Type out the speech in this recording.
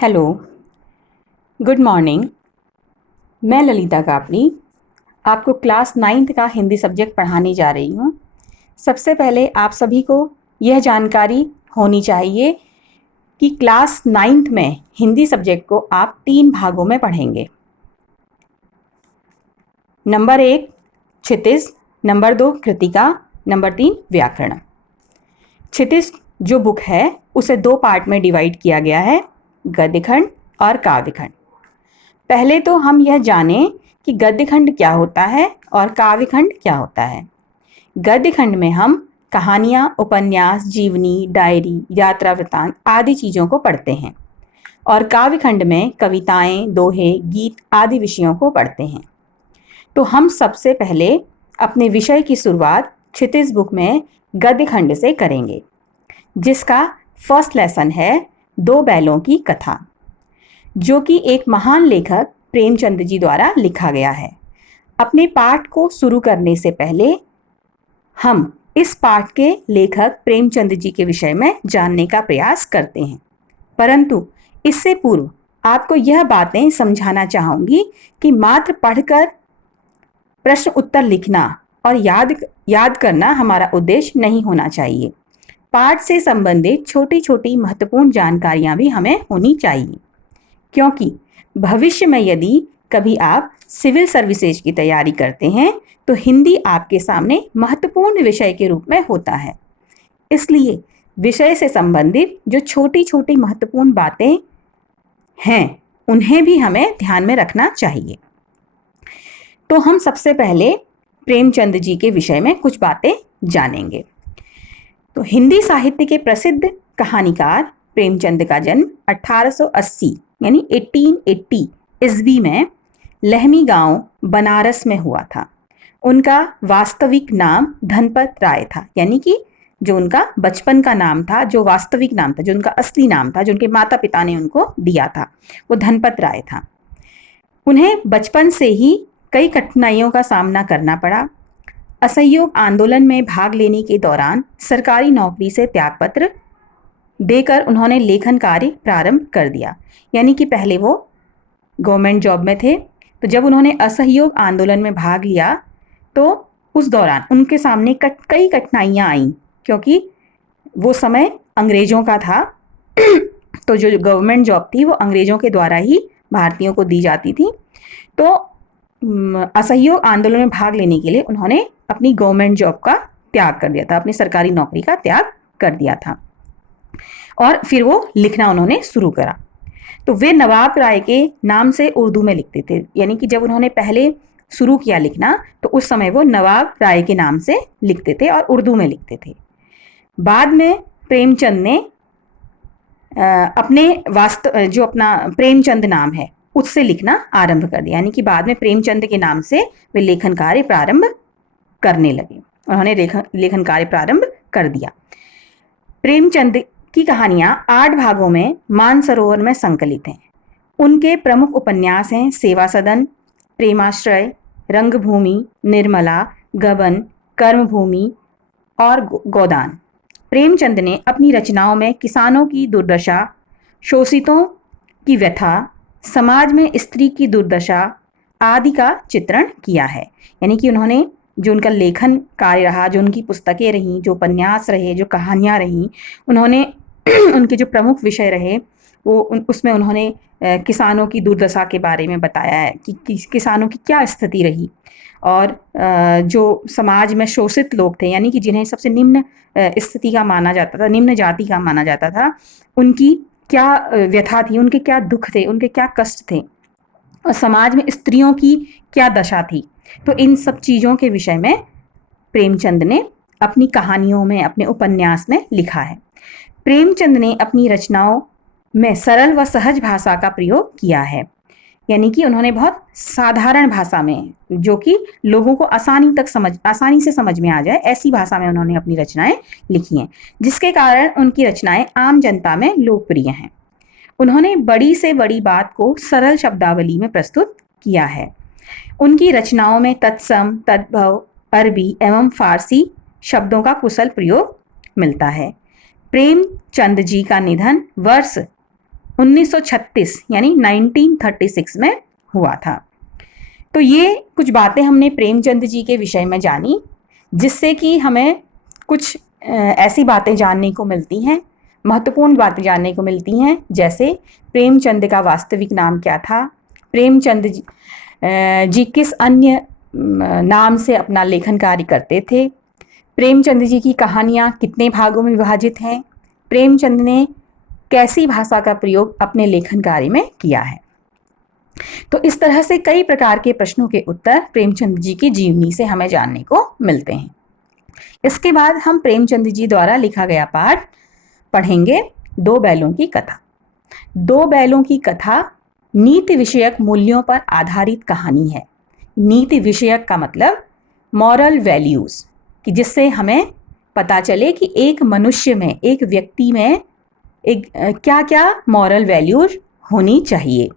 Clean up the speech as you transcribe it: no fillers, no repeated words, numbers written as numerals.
Hello, good morning. मैं ललिता कापड़ी आपको class 9th का हिंदी सब्जेक्ट पढ़ाने जा रही हूँ। सबसे पहले आप सभी को यह जानकारी होनी चाहिए कि क्लास 9th में हिंदी सब्जेक्ट को आप 3 भागों में पढ़ेंगे। नंबर 1 क्षितिज, नंबर 2 कृतिका, नंबर 3 व्याकरण। क्षितिज जो बुक है उसे 2 पार्ट में डिवाइड किया गया है, गद्यखंड और काव्यखंड। पहले तो हम यह जानें कि गद्यखंड क्या होता है और काव्यखंड क्या होता है। गद्यखंड में हम कहानियाँ, उपन्यास, जीवनी, डायरी, यात्रा वृत्तांत आदि चीज़ों को पढ़ते हैं और काव्यखंड में कविताएं, दोहे, गीत आदि विषयों को पढ़ते हैं। तो हम सबसे पहले अपने विषय की शुरुआत क्षितिज बुक में गद्यखंड से करेंगे, जिसका फर्स्ट लेसन है 2 बैलों की कथा, जो कि एक महान लेखक प्रेमचंद जी द्वारा लिखा गया है। अपने पाठ को शुरू करने से पहले हम इस पाठ के लेखक प्रेमचंद जी के विषय में जानने का प्रयास करते हैं, परंतु इससे पूर्व आपको यह बातें समझाना चाहूँगी कि मात्र पढ़कर प्रश्न उत्तर लिखना और याद करना हमारा उद्देश्य नहीं होना चाहिए। पाठ से संबंधित छोटी छोटी महत्वपूर्ण जानकारियाँ भी हमें होनी चाहिए, क्योंकि भविष्य में यदि कभी आप सिविल सर्विसेज की तैयारी करते हैं तो हिंदी आपके सामने महत्वपूर्ण विषय के रूप में होता है। इसलिए विषय से संबंधित जो छोटी छोटी महत्वपूर्ण बातें हैं उन्हें भी हमें ध्यान में रखना चाहिए। तो हम सबसे पहले प्रेमचंद जी के विषय में कुछ बातें जानेंगे। तो हिंदी साहित्य के प्रसिद्ध कहानीकार प्रेमचंद का जन्म 1880 यानी 1880 ईस्वी में लहमी गांव बनारस में हुआ था। उनका वास्तविक नाम धनपत राय था, यानी कि जो उनका बचपन का नाम था, जो वास्तविक नाम था, जो उनका असली नाम था, जो उनके माता पिता ने उनको दिया था, वो धनपत राय था। उन्हें बचपन से ही कई कठिनाइयों का सामना करना पड़ा। असहयोग आंदोलन में भाग लेने के दौरान सरकारी नौकरी से त्यागपत्र देकर उन्होंने लेखन कार्य प्रारंभ कर दिया, यानी कि पहले वो गवर्नमेंट जॉब में थे। तो जब उन्होंने असहयोग आंदोलन में भाग लिया तो उस दौरान उनके सामने कई कठिनाइयाँ आईं, क्योंकि वो समय अंग्रेज़ों का था। तो जो गवर्नमेंट जॉब थी वो अंग्रेज़ों के द्वारा ही भारतीयों को दी जाती थी। तो असहयोग आंदोलन में भाग लेने के लिए उन्होंने अपनी गवर्नमेंट जॉब का त्याग कर दिया था, अपनी सरकारी नौकरी का त्याग कर दिया था और फिर वो लिखना उन्होंने शुरू करा। तो वे नवाब राय के नाम से उर्दू में लिखते थे, यानी कि जब उन्होंने पहले शुरू किया लिखना तो उस समय वो नवाब राय के नाम से लिखते थे और उर्दू में लिखते थे। बाद में प्रेमचंद ने अपने जो अपना प्रेमचंद नाम है उससे लिखना आरंभ कर दिया, यानी कि बाद में प्रेमचंद के नाम से वे लेखन कार्य प्रारंभ करने लगे। उन्होंने लेखन कार्य प्रारंभ कर दिया। प्रेमचंद की कहानियां 8 भागों में मानसरोवर में संकलित हैं। उनके प्रमुख उपन्यास हैं सेवा सदन, प्रेमाश्रय, रंगभूमि, निर्मला, गबन, कर्मभूमि और गोदान। प्रेमचंद ने अपनी रचनाओं में किसानों की दुर्दशा, शोषितों की व्यथा, समाज में स्त्री की दुर्दशा आदि का चित्रण किया है। यानी कि उन्होंने जो उनका लेखन कार्य रहा, जो उनकी पुस्तकें रहीं, जो उपन्यास रहे, जो कहानियाँ रहीं, उन्होंने उनके जो प्रमुख विषय रहे वो उसमें उन्होंने किसानों की दुर्दशा के बारे में बताया है कि किसानों की क्या स्थिति रही और जो समाज में शोषित लोग थे, यानी कि जिन्हें सबसे निम्न स्थिति का माना जाता था, निम्न जाति का माना जाता था, उनकी क्या व्यथा थी, उनके क्या दुख थे, उनके क्या कष्ट थे और समाज में स्त्रियों की क्या दशा थी। तो इन सब चीज़ों के विषय में प्रेमचंद ने अपनी कहानियों में, अपने उपन्यास में लिखा है। प्रेमचंद ने अपनी रचनाओं में सरल व सहज भाषा का प्रयोग किया है, यानी कि उन्होंने बहुत साधारण भाषा में, जो कि लोगों को आसानी से समझ में आ जाए, ऐसी भाषा में उन्होंने अपनी रचनाएं लिखी हैं, जिसके कारण उनकी रचनाएं आम जनता में लोकप्रिय हैं। उन्होंने बड़ी से बड़ी बात को सरल शब्दावली में प्रस्तुत किया है। उनकी रचनाओं में तत्सम, तद्भव, अरबी एवं फारसी शब्दों का कुशल प्रयोग मिलता है। प्रेमचंद जी का निधन वर्ष 1936 यानी 1936 में हुआ था। तो ये कुछ बातें हमने प्रेमचंद जी के विषय में जानी, जिससे कि हमें कुछ ऐसी बातें जानने को मिलती हैं, महत्वपूर्ण बातें जानने को मिलती हैं, जैसे प्रेमचंद का वास्तविक नाम क्या था, प्रेमचंद जी किस अन्य नाम से अपना लेखन कार्य करते थे, प्रेमचंद जी की कहानियाँ कितने भागों में विभाजित हैं, प्रेमचंद ने कैसी भाषा का प्रयोग अपने लेखन कार्य में किया है। तो इस तरह से कई प्रकार के प्रश्नों के उत्तर प्रेमचंद जी की जीवनी से हमें जानने को मिलते हैं। इसके बाद हम प्रेमचंद जी द्वारा लिखा गया पाठ पढ़ेंगे, दो बैलों की कथा। दो बैलों की कथा नीति विषयक मूल्यों पर आधारित कहानी है। नीति विषयक का मतलब मॉरल वैल्यूज, कि जिससे हमें पता चले कि एक मनुष्य में, एक व्यक्ति में एक क्या क्या मॉरल वैल्यूज होनी चाहिए।